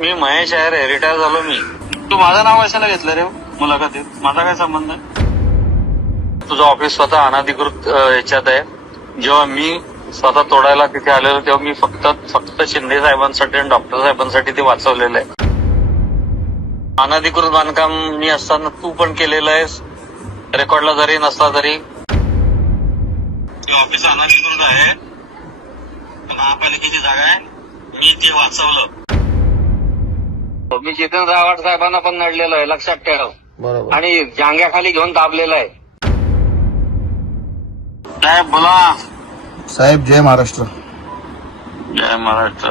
मी महेश आहे रे रिटायर झालो मी. तू माझं नाव कशाला घेतलं रे हो? मुलाखतीत. माझा काय संबंध आहे? तुझं ऑफिस स्वतः अनधिकृत याच्यात आहे. जेव्हा मी स्वतः तोडायला तिथे आलेलो तेव्हा मी फक्त फक्त शिंदे साहेबांसाठी आणि डॉक्टर साहेबांसाठी ते वाचवलेलं आहे. अनधिकृत बांधकाम मी असताना तू पण केलेलं आहेस. रेकॉर्डला जरी नसला तरी. ऑफिस अनधिकृत आहे. महापालिकेची जागा आहे. मी ते वाचवलं. मी जितेंद्र आव्हाड साहेबांना पण नडलेलो आहे लक्षात ठेव. बरोबर. आणि जांग्याखाली घेऊन दाबलेला आहे. साहेब बोला. साहेब जय महाराष्ट्र. जय महाराष्ट्र.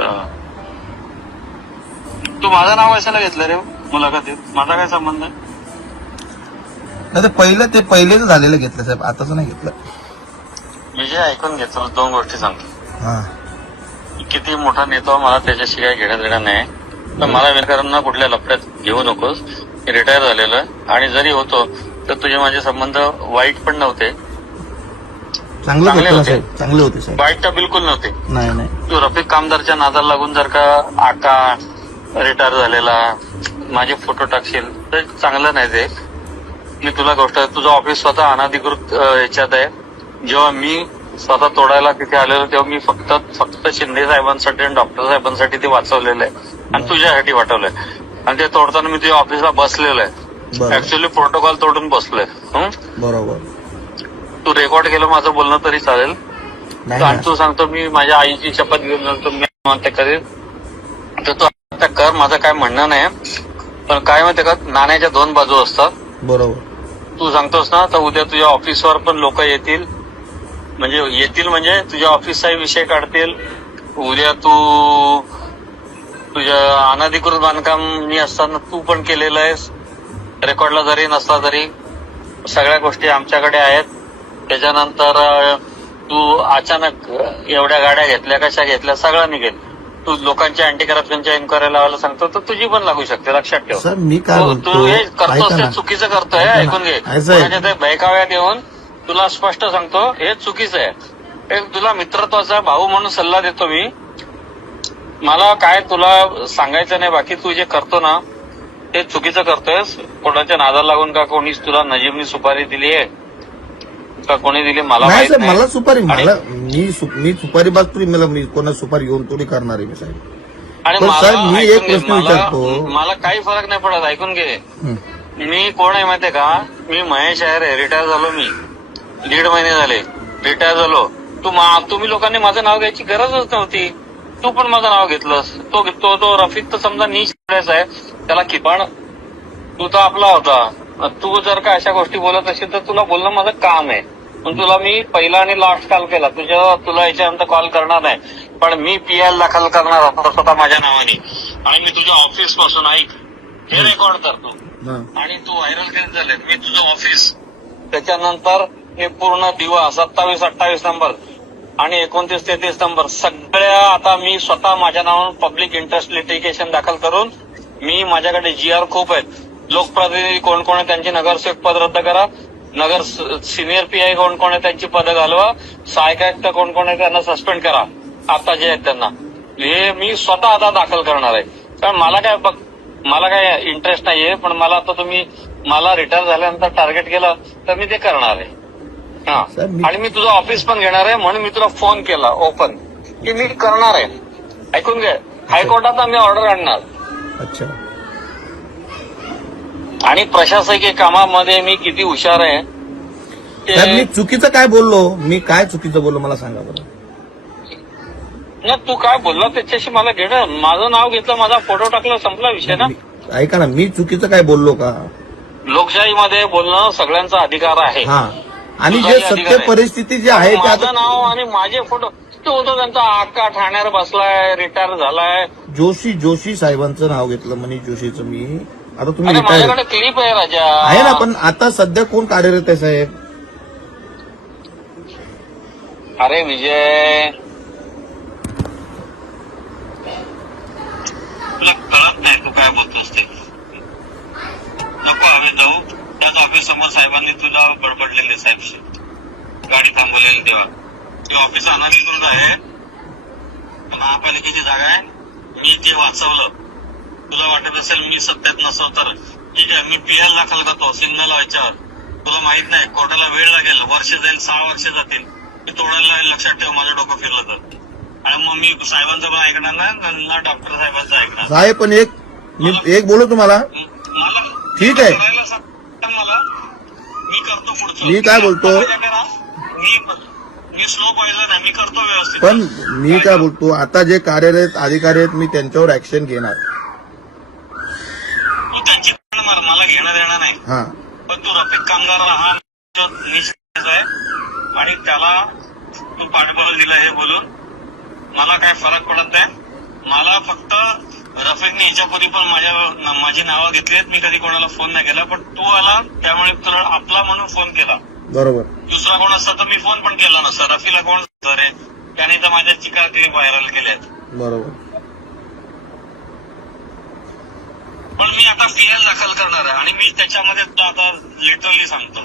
तू माझं नाव कशाला घेतलं रे? मुलाखतीत माझा काय संबंध आहे? नाही ते पहिलं ते पहिलेच झालेलं घेतलं साहेब. आताच नाही घेतलं. विजय ऐकून घे तुला दोन गोष्टी सांगतो. हा. किती मोठा नेता मला त्याच्याशी काही घेण्यात देणं नाही. मला विनाकारांना कुठल्या लफड्यात घेऊ नकोस. मी रिटायर झालेलो आहे. आणि जरी होतो तर तुझे माझे संबंध वाईट पण नव्हते. चांगलं होते. चांगले होते. वाईट तर बिलकुल नव्हते. नाही नाही. तू रफिक कामदारच्या नादाला लागून जर का आका रिटायर झालेला माझे फोटो टाकशील तर चांगलं नाही ते. मी तुला गोष्ट तुझं ऑफिस स्वतः अनधिकृत याच्यात आहे. जेव्हा मी स्वतः तोडायला तिथे आलेलो तेव्हा मी फक्त फक्त शिंदे साहेबांसाठी आणि डॉक्टर साहेबांसाठी ते वाचवलेलं आहे. आणि तुझ्यासाठी वाटवलंय. आणि ते तोडताना मी तुझ्या ऑफिसला बसलेलो आहे. बरोबर. ऍक्च्युअली प्रोटोकॉल तोडून बसलोय? बरोबर. तू रेकॉर्ड केलं माझं बोलणं तरी चालेल. आणि. तू सांगतो मी माझ्या आईची शपथ घेऊन जातो मी म्हणते करेल तर तू आता कर माझं काय म्हणणं नाही. पण काय माहितीये का नाण्याच्या दोन बाजू असतात. बरोबर. तू सांगतोस ना तर उद्या तुझ्या ऑफिसवर पण लोक येतील. म्हणजे येतील म्हणजे तुझ्या ऑफिसचाही विषय काढतील. उद्या तू तुझ्या अनधिकृत बांधकाम मी असताना तू पण केलेलं आहेस. रेकॉर्डला जरी नसला तरी सगळ्या गोष्टी आमच्याकडे आहेत. त्याच्यानंतर तू अचानक एवढ्या गाड्या घेतल्या कशा घेतल्या सगळं निघेल. तू लोकांच्या अँटी करप्शनच्या इन्क्वायरी लावायला सांगतो तर तुझी पण लागू शकते लक्षात ठेव. सर मी काय तू हे करतोस ते चुकीचं करतोय. ऐकून घे. कोणाच्या ते बहकाव्यात येऊन तुला स्पष्ट सांगतो हे चुकीचं आहे. एक तुला मित्रत्वाचा भाऊ म्हणून सल्ला देतो मी. मला काय तुला सांगायचं नाही बाकी तू जे करतो ना ते चुकीचं करतोयस. कोणाच्या नादाला लागून का कोणीच तुला नजीबनी सुपारी दिली आहे? का कोणी दिली मला नाही माहीत साहेब मला सुपारी मला मी सु- मी सुपारी बाग तुरी मला मी कोणा सुपारी घेऊन थोडी करणार आहे मी साहेब. आणि पण मला साहेब, मी एक ऐकून घे, प्रश्न मला- विचारतो. मला काही फरक नाही पडत ऐकून घे. हं. मी कोण आहे माहितीये का? मी महेश आहे रे रिटायर झालो मी. दीड महिने झाले रिटायर झालो. तू मा- तुम्ही लोकांनी माझं नाव घ्यायची गरजच नव्हती. तू पण माझं नाव घेतलंस. तो तो तो रफिक तर समजा नीच आहे. त्याला किपाण तू तर आपला होता. तू जर का अशा गोष्टी बोलत असेल तर तुला बोलणं माझं काम आहे. पण तुला मी पहिला आणि लास्ट कॉल केला. तुझ्या तुला याच्यानंतर कॉल करणार नाही. पण मी पीएल दाखल करणार होता स्वतः माझ्या नावाने. आणि मी तुझ्या ऑफिसपासून ऐक हे रेकॉर्ड करतो. आणि तू व्हायरल करीत झाले मी तुझं ऑफिस त्याच्यानंतर हे पूर्ण दिवा सत्तावीस अठ्ठावीस नंबर आणि एकोणतीस तेहतीस नंबर सगळ्या आता मी स्वतः माझ्या नावानं पब्लिक इंटरेस्ट लिटिगेशन दाखल करून मी माझ्याकडे जी आर खूप आहेत. लोकप्रतिनिधी कोण कोण आहे त्यांची नगरसेवक पद रद्द करा. नगर सिनियर पीआय कोण कोण आहे त्यांची पदं घालवा. सहायक आयुक्त कोण कोण आहे त्यांना सस्पेंड करा. आता जे आहेत त्यांना. हे मी स्वतः आता दाखल करणार आहे. कारण मला काय बघ मला काय इंटरेस्ट नाहीये पण मला आता तुम्ही मला रिटायर झाल्यानंतर टार्गेट केलं तर मी ते करणार आहे. हा. आणि मी तुझं ऑफिस पण घेणार आहे म्हणून मी तुला फोन केला ओपन की मी करणार आहे. ऐकून घे. हायकोर्टात मी ऑर्डर आणणार. अच्छा. आणि प्रशासकीय कामामध्ये मी किती हुशार आहे मी चुकीचं काय बोललो? मी काय चुकीचं बोललो? मला सांगा बरं. न तू काय बोलला त्याच्याशी मला घेणं? माझं नाव घेतलं माझा फोटो टाकला संपला विषय ना. ऐका ना मी चुकीचं काय बोललो का? लोकशाहीमध्ये बोलणं सगळ्यांचा अधिकार आहे. हा. आणि जे सत्य. परिस्थिती जी आहे ते माझं आता नाव आणि माझे फोटो तो होतो त्यांचा आका ठाण्यावर बसलाय रिटायर झालाय. जोशी जोशी साहेबांचं नाव घेतलं मनीष जोशीचं मी. आता तुम्ही माझ्याकडे क्लिप आहे राजा. आहे ना पण आता सध्या कोण कार्यरत आहे साहेब? अरे विजय. तुला कळत नाही तू काय बोलतोस ते. नको आम्ही जाऊ. त्याच ऑफिस समोर साहेबांनी तुला बडबडलेले साहेब. गाडी थांबवलेली तेव्हा. ते ऑफिस अनाधिकृत आहे महापालिकेची जागा आहे. मी ते वाचवलं. वाटत असेल मी सत्यात नसो तर. ठीक आहे मी पीएल दाखल करतो सिग्नल व्हायच्यावर तुला माहीत नाही कोर्टाला वेळ लागेल. वर्ष जाईल सहा वर्ष जातील. मी तोडायला लक्षात ठेव माझं डोकं फिरलं तर. आणि मग मी साहेबांचं पण ऐकणार नाही ना डॉक्टर साहेबांचं ऐकणार. साहेब पण एक मी एक बोलू तुम्हाला? ठीक आहे. मी करतो व्यवस्थित. पण मी काय बोलतो आता जे कार्यरत अधिकारी आहेत मी त्यांच्यावर ऍक्शन घेणार. मला घेणं देणं नाही. हा. पण तू रफिक कामगार हा निश्चित आहे आणि त्याला तू पाठबळ दिलं हे बोलून मला काय फरक पडत नाही. मला फक्त रफिकने याच्यापूर्वी पण माझ्या माझी नावं घेतलीत मी कधी कोणाला फोन नाही केला पण तू आला त्यामुळे तुला आपला म्हणून फोन केला. बरोबर. दुसरा कोण असता तर मी फोन पण केला नसता. रफीला कोण रे? त्याने तर माझ्या चिका तिने व्हायरल केल्यात बरोबर. पण मी आता पीएल दाखल करणार आहे आणि मी त्याच्यामध्ये आता लिटरली सांगतो.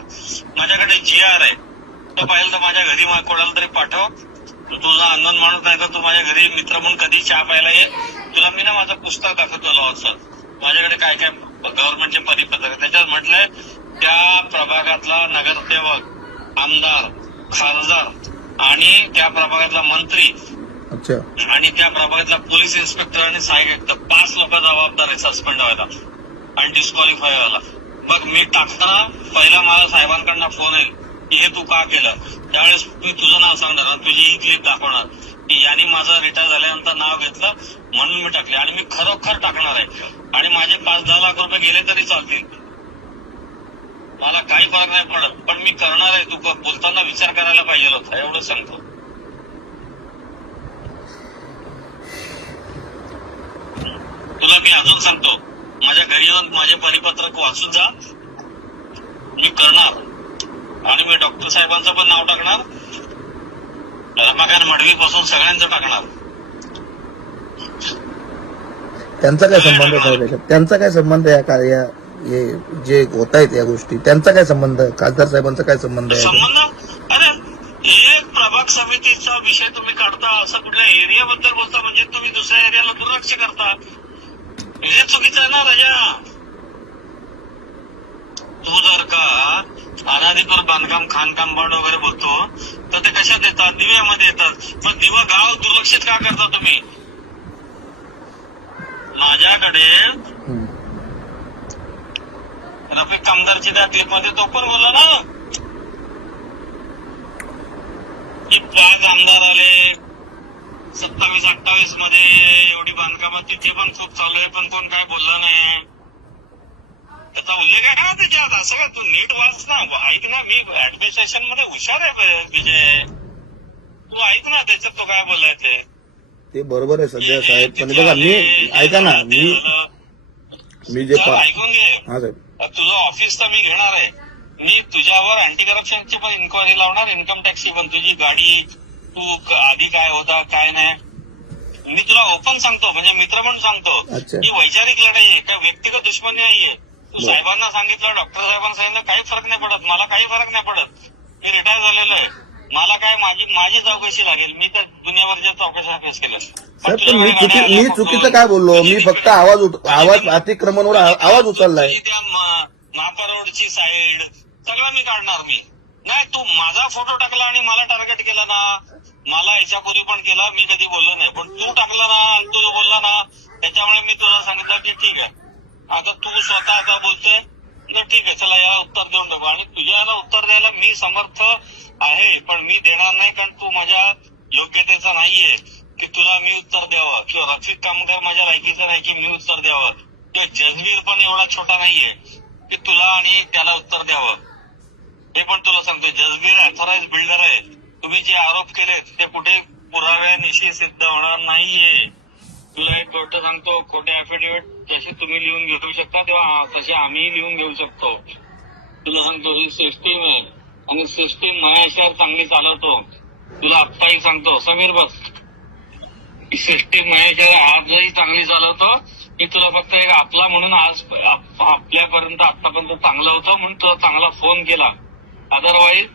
माझ्याकडे जी आर आहे. तो पाहिजे तर माझ्या घरी कोणाला तरी पाठव. तू तुझा अननोन माणूस नाही तर तू माझ्या घरी मित्र म्हणून कधी चहा प्यायला ये? तुला मी ना माझं पुस्तक दाखवतो लॉचं माझ्याकडे काय काय गव्हर्नमेंटचे परिपत्रक. त्याच्यात म्हटलंय त्या प्रभागातला नगरसेवक आमदार खासदार आणि त्या प्रभागातला मंत्री आणि त्या प्रभागातला पोलीस इन्स्पेक्टर आणि सहाय्यक पाच लोक जबाबदार आहे सस्पेंड व्हायला. आणि डिस्क्वालिफाय व्हायला. मग मी टाकताना पहिला मला साहेबांकडनं फोन येईल. की हे तू का केलं? त्यावेळेस मी तुझं नाव सांगणार आणि तुझी ही क्लिप दाखवणार. की यांनी माझं रिटायर झाल्यानंतर नाव घेतलं म्हणून मी टाकले. आणि मी खरोखर टाकणार आहे. आणि माझे पाच दहा लाख रुपये गेले तरी चालतील. मला काही फरक नाही पडत पण मी करणार आहे. तू बोलताना विचार करायला पाहिजे होता एवढं सांगतो. तुला मी अजून सांगतो माझ्या घरी येऊन माझे परिपत्रक वाचून जा. मी करणार. आणि मी डॉक्टर साहेबांचं पण नाव टाकणार. रमाकांत मडवी पासून सगळ्यांचं टाकणार. त्यांचा काय संबंध साहेब त्यांचा काय संबंध या कार्य जे होत आहेत या गोष्टी? त्यांचा काय संबंध? आहे खासदार साहेबांचा काय संबंध आहे हे प्रभाग समितीचा विषय तुम्ही काढता असं कुठल्या एरियाबद्दल बोलता म्हणजे तुम्ही दुसऱ्या एरियाला दुर्लक्ष करता. हे चुकीचं आहे ना राजा? तू जर का अनाधिकृत बांधकाम खाणकाम बंड वगैरे बोलतो तर ते कशात येतात दिव्यामध्ये येतात. पण दिवा गाव दुर्लक्षित का करता तुम्ही? माझ्याकडे रफिक कामदारची त्या क्लिपमध्ये तो पण बोलला ना. की पाच आमदार आले. सत्तावीस अठ्ठावीसमध्ये एवढी बांधकाम तिथे पण खूप चालू आहे पण कोण काय बोलला नाही. का तू नीट वाच ना ऐक ना मी ऍडमिनिस्ट्रेशनमध्ये हुशार आहे विजय तू ऐक ना त्याच्यात तो काय बोललाय ते ते बरोबर आहे सध्या साहेब पण बघा मी ऐका ना मी मी जे ऐकून घे हा तुझं ऑफिस तर मी घेणार आहे मी तुझ्यावर अँटी करप्शनची पण इन्क्वायरी लावणार इन्कम टॅक्सची पण तुझी गाडी तू क- आधी काय होता काय नाही मी तुला ओपन सांगतो म्हणजे मित्र म्हणून सांगतो. ही वैचारिक लढाई आहे काय व्यक्तिगत दुश्मनी नाहीये. साहेबांना सांगितलं डॉक्टर साहेबांना सांगितलं काही फरक नाही पडत मला काही फरक नाही पडत. मी रिटायर झालेलो आहे. मला काय माझी माझी चौकशी लागेल. मी तर दुनियावरच्या चौकशा फेस पण मी मी चुकीचं काय बोललो? मी फक्त आवाज आवाज अतिक्रमणवर आवाज उचललाय. म- महापरोडची साईड सगळं मी काढणार मी. नाही तू माझा फोटो टाकला आणि मला टार्गेट केला ना. मला याच्यापूर्वी पण केला मी कधी बोललो नाही. पण तू टाकला ना आणि तू बोलला ना त्याच्यामुळे मी तुला सांगितलं की ठीक आहे. आता तू स्वतः आता बोलते तर ठीक आहे चला याला उत्तर देऊन टाकू आणि तुझ्याला उत्तर द्यायला मी समर्थ आहे पण मी देणार नाही कारण तू माझ्या योग्यतेचा नाहीये की तुला मी उत्तर द्यावं. किंवा रफिक कामगार माझ्या लायकीचं नाही की मी उत्तर द्यावं. किंवा जसवीर पण एवढा छोटा नाहीये की तुला आणि त्याला उत्तर द्यावं. हे पण तुला सांगतो जसवीर अथॉराइज बिल्डर आहे. तुम्ही जे आरोप केले ते कुठे पुराव्यानिशी सिद्ध होणार नाहीये. तुला एक गोष्ट सांगतो खोटे अफिडेव्हिट जसे तुम्ही लिहून घेऊ शकता तेव्हा तसे आम्ही लिहून घेऊ शकतो. तुला सांगतो ही सिस्टीम आहे आणि सिस्टीम माझ्याशिवाय चांगली चालवतो. तुला आत्ताही सांगतो समीर बस ही सिस्टीम माझ्याशिवाय आजही चांगली चालवतो. मी तुला फक्त एक आपला म्हणून आज आपल्यापर्यंत आतापर्यंत चांगला होता म्हणून तुला चांगला फोन केला. अदरवाईज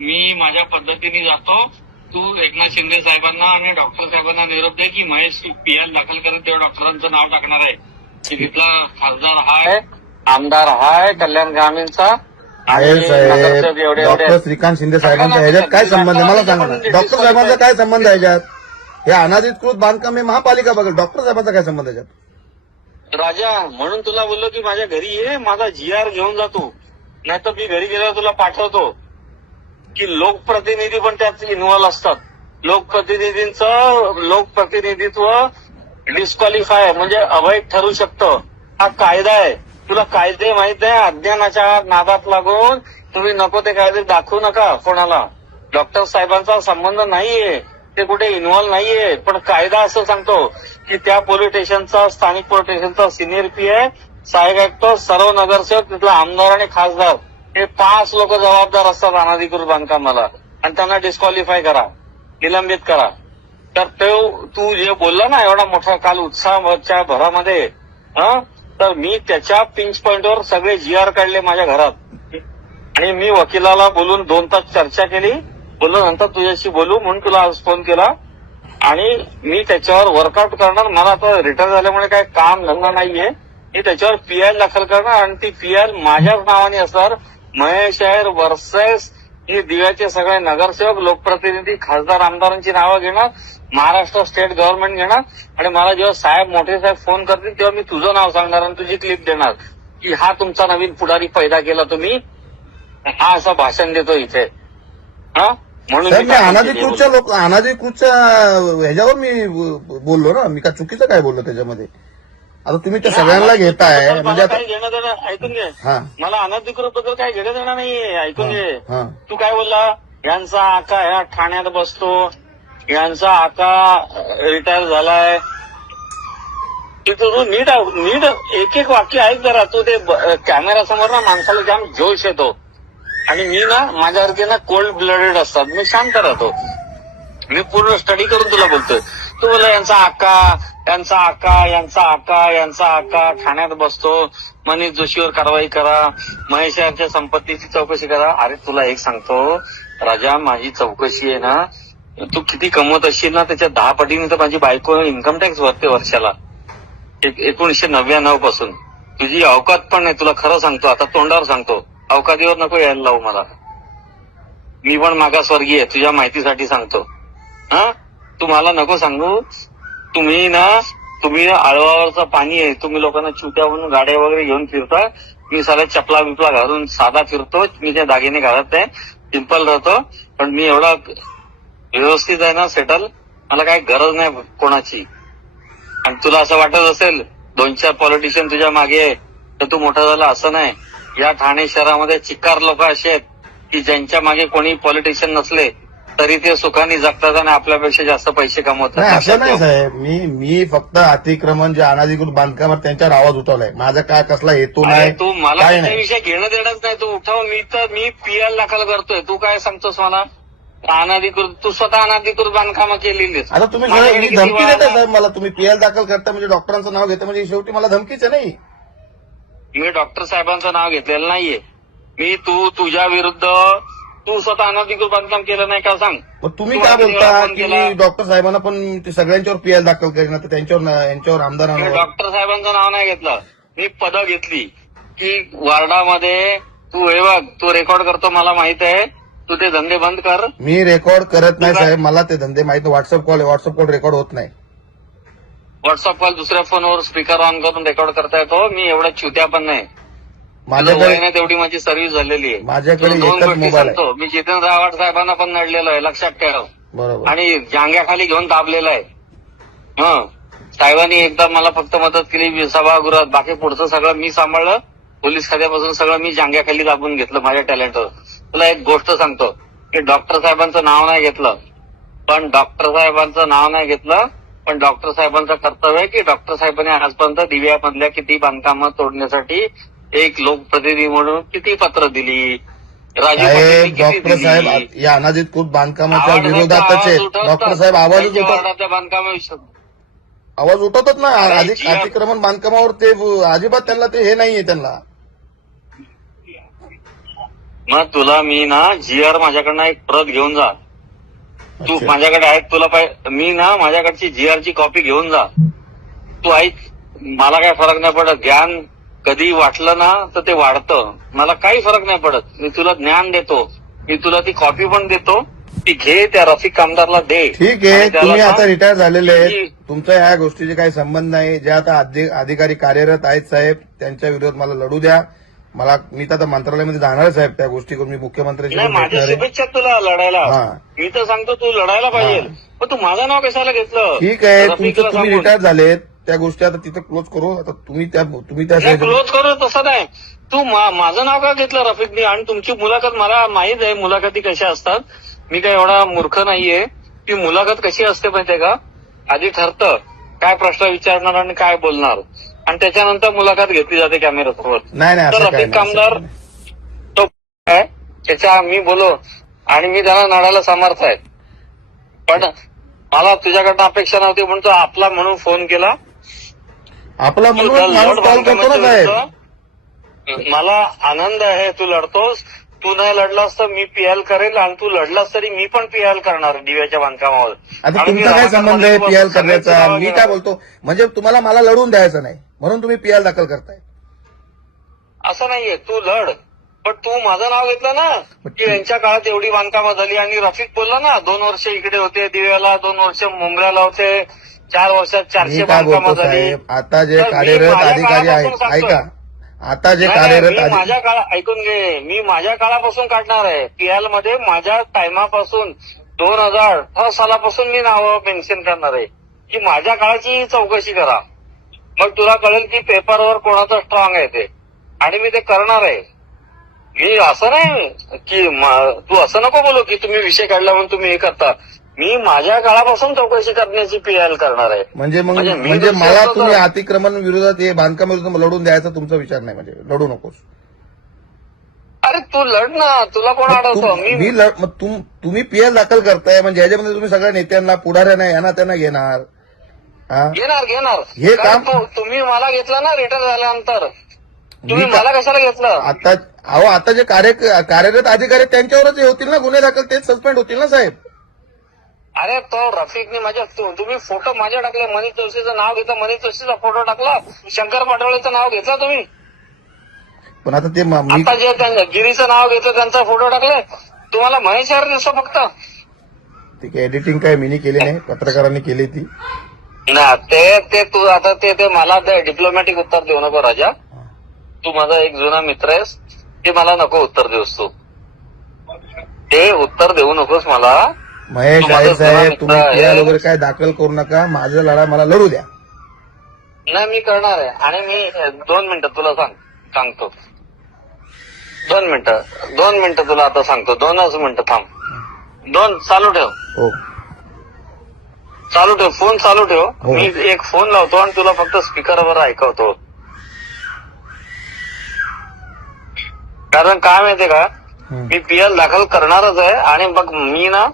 मी माझ्या पद्धतीने जातो. तू एकनाथ शिंदे साहेबांना आणि डॉक्टर साहेबांना निरोप दे की महेश तू पीएल दाखल करत तेव्हा डॉक्टरांचं नाव टाकणार आहे. खासदार हाय आमदार हाय कल्याण ग्रामीणचा. आहे. साहेब डॉक्टर श्रीकांत शिंदे साहेबांच्या ह्याच्यात काय संबंध आहे? मला सांगा ना. डॉक्टर साहेबांचा काय संबंध आहे ह्याच्यात? हे अनाधिकृत बांधकाम हे महापालिका बघेल डॉक्टर साहेबांचा काय संबंध आहे राजा म्हणून तुला बोललो की माझ्या घरी ये माझा जी आर घेऊन जातो. नाही तर मी घरी गेल्यावर तुला पाठवतो. की लोकप्रतिनिधी पण त्यात इन्व्हॉल्व असतात. लोकप्रतिनिधींचं लोकप्रतिनिधित्व डिस्क्वालिफाय म्हणजे अवैध ठरू शकतं. हा कायदा आहे. तुला कायदे माहीत आहे? अज्ञानाच्या नादात लागून तुम्ही नको ते कायदे दाखवू नका कोणाला. डॉक्टर साहेबांचा संबंध नाहीये. ते कुठे इन्व्हॉल्व नाहीये. पण कायदा असं सांगतो की त्या पोलीस स्टेशनचा स्थानिक पोलीस स्टेशनचा सिनियर पी आहे सहाय्यक आयुक्त सर्व नगरसेवक तिथला आमदार आणि खासदार. हे पाच लोक जबाबदार असतात अनाधिकृत बांधकामाला. आणि त्यांना डिस्क्वालिफाय करा. निलंबित करा. तर तो तू जे बोलला ना एवढा मोठा काल उत्साहाच्या भरामध्ये हा तर मी त्याच्या पिंच पॉइंटवर सगळे जी आर काढले माझ्या घरात. आणि मी वकिलाला बोलून दोन तास चर्चा केली. बोललो नंतर तुझ्याशी बोलू म्हणून तुला आज फोन केला. आणि मी त्याच्यावर वर्कआउट करणार. मला आता रिटायर झाल्यामुळे काय काम धंदा नाहीये. मी त्याच्यावर पीआय दाखल करणार. आणि ती पीआय माझ्याच नावाने असणार. महेश आहेर वर्सेस ही दिव्याचे सगळे नगरसेवक लोकप्रतिनिधी खासदार आमदारांची नावं घेणार महाराष्ट्र स्टेट गव्हर्नमेंट घेणार आणि मला जेव्हा साहेब मोठे साहेब फोन करतील तेव्हा मी तुझं नाव सांगणार आणि तुझी क्लिप देणार की हा तुमचा नवीन पुढारी पैदा केला तुम्ही. हा असं भाषण देतो इथे. हा? म्हणून अनाधिकृतच्या लोक अनाधिकृतच्या ह्याच्यावर मी बोललो ना मी का चुकीचं काय बोललो त्याच्यामध्ये? आता तुम्ही त्या सगळ्यांना घेताय म्हणजे आता काही घेणं देणं ऐकून घे. हा. मला अनधिकृत बद्दल काही घेणं देणं नाहीये ऐकून घे. हा. तू काय बोलला? यांचा आका ह्या ठाण्यात बसतो. यांचा आका रिटायर झालाय. ते नीट नीट एक एक वाक्य ऐक जरा. तू ते कॅमेरासमोर ना माणसाला जाम जोश येतो. आणि मी ना माझ्यासारखे ना कोल्ड ब्लडेड असतात. मी शांत राहतो. मी पूर्ण स्टडी करून तुला बोलतोय. तू बोला यांचा आका यांचा आका यांचा आका यांचा आका ठाण्यात बसतो. मनीष जोशीवर कारवाई करा. महेश यांच्या संपत्तीची चौकशी करा. अरे तुला एक सांगतो. राजा माझी चौकशी आहे ना. तू किती कमवत असशील ना त्याच्या दहा पटीने तर माझी बायको इन्कम टॅक्स भरते वर्षाला. एकोणीशे नव्याण्णवपासून. तुझी अवकात पण नाही तुला खरं सांगतो. आता तोंडावर सांगतो. अवकातीवर नको यायला लावू मला. मी पण मागासवर्गीय तुझ्या माहितीसाठी सांगतो. हा? तू मला नको सांगू. तुम्ही ना तुम्ही आळवावरचं पाणी आहे तुम्ही लोकांना चुत्या म्हणून गाड्या वगैरे घेऊन फिरता. मी सारा चपला बिपला घालून साधा फिरतो मी त्या दागिने घालत नाही सिंपल राहतो. पण मी एवढा व्यवस्थित आहे ना सेटल मला काही गरज नाही कोणाची. आणि तुला असं वाटत असेल दोन चार पॉलिटिशियन तुझ्या मागे आहे तर तू मोठा झाला असं नाही. या ठाणे शहरामध्ये चिक्कार लोक असे आहेत की ज्यांच्या मागे कोणी पॉलिटिशियन नसले तरी ते सुखाने जगतात आणि आपल्यापेक्षा जास्त पैसे कमवतात. नाही असं नाही. साहेब. मी मी फक्त अतिक्रमण जे अनाधिकृत बांधकामात त्यांच्यावर आवाज उठवलाय. माझा काय कसला हेतू नाही तू मला त्याच्याविषयी घेणं देणंच नाही. तू उठाव. मी तर मी पीएल दाखल करतोय. तू काय सांगतोस मला? अनाधिकृत तू स्वतः अनाधिकृत बांधकामं केलेलीस. आता तुम्ही धमकी साहेब मला. तुम्ही पीएल दाखल करता म्हणजे डॉक्टरांचं नाव घेता म्हणजे शेवटी मला धमकीच आहे नाही. मी डॉक्टर साहेबांचं नाव घेतलेलं नाहीये. मी तू तुझ्या विरुद्ध तू स्वतः अनधिकृत बांधकाम केलं नाही का सांग? मग तुम्ही काय बोलता की? मी डॉक्टर साहेबांना पण ते सगळ्यांच्यावर पीएल दाखल करेन तर त्यांच्यावर यांच्यावर मी आमदारांवर डॉक्टर साहेबांचं नाव नाही घेतलं. मी पदं घेतली. की वार्डामध्ये तू हे बघ तू रेकॉर्ड करतो मला माहीत आहे. तू ते धंदे बंद कर. मी रेकॉर्ड करत नाही साहेब. मला ते धंदे माहीत WhatsApp call WhatsApp call record होत नाही. व्हॉट्सअप कॉल दुसऱ्या फोनवर स्पीकर ऑन करून रेकॉर्ड करता येतो मी एवढा चुत्या पण नाही. माझ्याकडे तेवढी माझी सर्व्हिस झालेली आहे. माझ्याकडे दोन गोष्टी. सांगतो. मी जितेंद्र आव्हाड साहेबांना पण नडलेलो आहे लक्षात ठेव. बरोबर. आणि जांग्याखाली घेऊन दाबलेला आहे. हं. साहेबांनी एकदा मला फक्त मदत केली सभागृहात. बाकी पुढचं सगळं मी सांभाळलं. पोलीस खात्यापासून सगळं मी जांग्याखाली दाबून घेतलं माझ्या टॅलेंटवर तुला एक गोष्ट सांगतो. की डॉक्टर साहेबांचं नाव नाही घेतलं. पण डॉक्टर साहेबांचं नाव नाही घेतलं. पण डॉक्टर साहेबांचं कर्तव्य आहे की डॉक्टर साहेबांनी आजपर्यंत दिव्यामधल्या किती बांधकामं तोडण्यासाठी एक लोकप्रतिनिधी म्हणून किती पत्र दिली? साहेब डॉक्टर? साहेब या अनाधिकृत बांधकामाच्या आवाज विरोधातच आवाज. डॉक्टर साहेब त्यांच्या उठवतात आवाज उठवतात ना. अधिक अतिक्रमण बांधकामावर ते अजिबात त्यांना ते हे नाहीये त्यांना. मग तुला मी ना जी आर माझ्याकडनं एक प्रत घेऊन जा. तू. माझ्याकडे आहेत तुला पाहिजे मी ना माझ्याकडची जी आर ची कॉपी घेऊन जा. तू ऐक मला काय फरक नाही पडत. ज्ञान कधी वाटलं ना तर ते वाढतं. मला काही फरक नाही पडत. मी तुला ज्ञान देतो. मी तुला ती कॉपी पण देतो. ती घे त्या रफिक कामदारला दे. ठीक आहे. तुम्ही आता रिटायर झालेले आहेत. तुमचा ह्या गोष्टीचे काही संबंध नाही. जे आता अधि- अधिकारी कार्यरत आहेत साहेब त्यांच्या विरोधात मला लढू द्या. मला मी तर आता मंत्रालयामध्ये जाणार साहेब त्या गोष्टी करून मी मुख्यमंत्र्यांशी माझ्या. शुभेच्छा तुला लढायला. मी तर सांगतो तू लढायला पाहिजे. पण तू माझं नाव कशाला घेतलं? ठीक आहे. तुम्ही. रिटायर झालेत. त्या गोष्टी आता तिथं क्लोज करू. आता तुम्ही त्या तुम्ही त्या क्लोज करू तसं नाही. तू माझं नाव का घेतलं रफिकनी? आणि तुमची मुलाखत मला माहीत आहे मुलाखती कशा असतात. मी काय एवढा मूर्ख नाहीये. ती मुलाखत कशी असते माहितीये का? आधी ठरतं काय प्रश्न विचारणार आणि काय बोलणार. आणि त्याच्यानंतर मुलाखत घेतली जाते कॅमेऱ्यासमोर. तर काय रफिक कामदार काय. तो आहे. त्याच्या मी बोलो आणि मी त्याला नडायला समर्थ आहे. पण मला तुझ्याकडनं अपेक्षा नव्हती म्हणून तो आपला म्हणून फोन केला. आपला म्हणून माणूस कॉल करतो ना साहेब मला आनंद आहे तू लढतोस. तू नाही लढलास तर मी पीएल करेल आणि तू लढलास तरी मी पण पीएल करणार दिव्याच्या बांधकामावर. आता तुमचा काय संबंध आहे पीएल करण्याचा? मी काय. बोलतो? म्हणजे तुम्हाला मला लढून द्यायचं नाही. म्हणून तुम्ही पीएल दाखल करताय. असं नाहीये. तू लढ. पण तू माझं नाव घेतलं ना की यांच्या काळात एवढी बांधकामं झाली आणि रफिक बोलला ना दोन वर्ष इकडे होते दिव्याला दोन वर्ष मुंबऱ्याला होते चार वर्षात चारशे बांधकामं झाली. आता जे कार्यरत माझ्या अधिकारी आहेत. ऐका. आता जे कार्यरत माझ्या काळा ऐकून घे. मी माझ्या काळापासून काढणार आहे. पीएलमध्ये माझ्या टायमापासून दोन हजार अठरा सालापासून मी नावं मेन्शन करणार आहे. की माझ्या काळाची चौकशी करा. मग तुला कळेल की पेपरवर कोणाचं स्ट्रॉंग आहे ते. आणि मी ते करणार आहे. मी असं नाही की तू असं नको बोलू की तुम्ही विषय काढला म्हणून तुम्ही हे करता. मी माझ्या काळापासून चौकशी करण्याची पीएल करणार आहे. म्हणजे मग म्हणजे मी म्हणजे मला असतो तुम्ही अतिक्रमण विरोधात हे बांधकाम विरोधात लढून द्यायचा तुमचा विचार नाही म्हणजे. लढू नकोस. अरे तू लढ ना. तुला कोण अडवतो तुम- मी मी लढ- मग तुम- तुम्ही पीएल दाखल करताय. म्हणजे ह्याच्यामध्ये तुम्ही सगळ्या नेत्यांना पुढाऱ्यांना यांना त्यांना घेणार. हा? घेणार घेणार. हे कारण काम- तू- तुम्ही मला घेतलं ना रिटायर झाल्यानंतर. तुम्ही का- मला कशाला घेतलं? आता अहो आता जे कार्य कार्यरत अधिकारी आहेत, त्यांच्यावरच हे होतील ना गुन्हे दाखल तेच सस्पेंड होतील ना साहेब. अरे तो रफिकने माझ्या तु- तुम्ही फोटो माझ्या टाकले मनीष जोशीचं नाव घेतलं मनीष जोशीचा फोटो टाकला शंकर पाटोळेचं नाव घेतलं तुम्ही? पण आता ते म- आता जे त्यांचं गिरीचं नाव घेतलं त्यांचा फोटो टाकले तुम्हाला महेश यार दिसतो फक्त. ठीक आहे एडिटिंग काय मीनी केली नाही पत्रकारांनी केली ती. ना ते ते तू आता ते ते मला ते डिप्लोमॅटिक उत्तर देऊ नको राजा. तू माझा एक जुना मित्र आहेस ते मला नको उत्तर देऊस तू. ते उत्तर देऊ नकोस मला. महेश आहे साहेब तुम्ही आहे. वगैरे काय दाखल करू नका माझं लढा मला लढू द्या. नाही मी करणार आहे. आणि मी दोन मिनिटं तुला सांग सांगतो. दोन मिनिटं दोन मिनिटं तुला आता सांगतो. दोनच मिनिटं थांब. दोन चालू ठेव. हो. चालू ठेव फोन चालू ठेव. हो. मी एक फोन लावतो आणि तुला फक्त स्पीकरवर ऐकवतो. कारण काय माहितीये का. मी पीएल दाखल करणारच आहे आणि बघ मी ना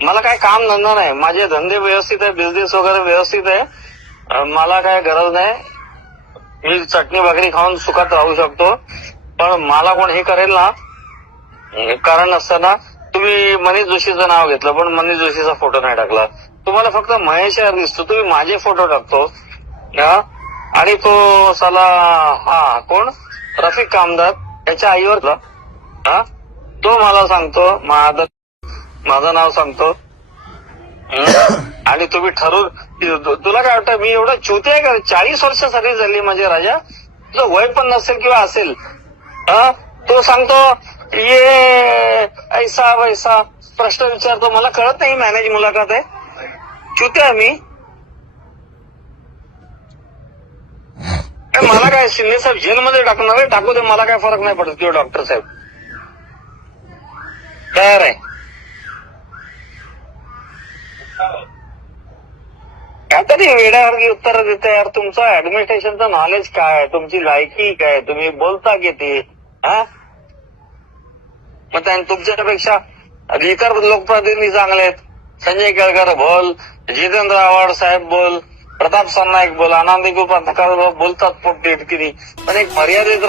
मला काय काम धंदा नाही. माझे धंदे व्यवस्थित आहे बिझनेस वगैरे व्यवस्थित आहे. मला काय गरज नाही. मी चटणी भाकरी खाऊन सुखात राहू शकतो. पण मला कोण हे करेल ना कारण असताना तुम्ही मनीष जोशीचं नाव घेतलं पण मनीष जोशीचा फोटो नाही टाकला. तुम्हाला फक्त महेश यार दिसतो. तुम्ही माझे फोटो टाकतो. हा? आणि तो साला हा कोण? रफिक कामदार. त्याच्या आईवर हा? तो मला सांगतो माझा माझं नाव सांगतो? आणि तुम्ही ठरवून तुला काय वाटतं मी एवढं चुते आहे का? चाळीस वर्ष सर्व्हिस झाली म्हणजे राजा. तुझं वय पण नसेल किंवा असेल. हा? तो सांगतो ये ऐसा वैसा. प्रश्न विचारतो मला कळत नाही मॅनेज मुलाखत आहे. चुते आहे मी. मला काय शिंदे साहेब जेलमध्ये टाकणार आहे? टाकू दे मला काय फरक नाही पडत किंवा डॉक्टर साहेब. तयार आहे. काहीतरी वेड्यासारखी उत्तर देते यार तुमचं ऍडमिनिस्ट्रेशनचं नॉलेज काय तुमची लायकी काय तुम्ही बोलता किती? हा? मग तुमच्यापेक्षा इतर लोकप्रतिनिधी चांगले आहेत. संजय केळकर बोल जितेंद्र आव्हाड साहेब बोल प्रताप सरनाईक बोल आनंदी पत्रकार बोलतात पोट पण एक मर्यादित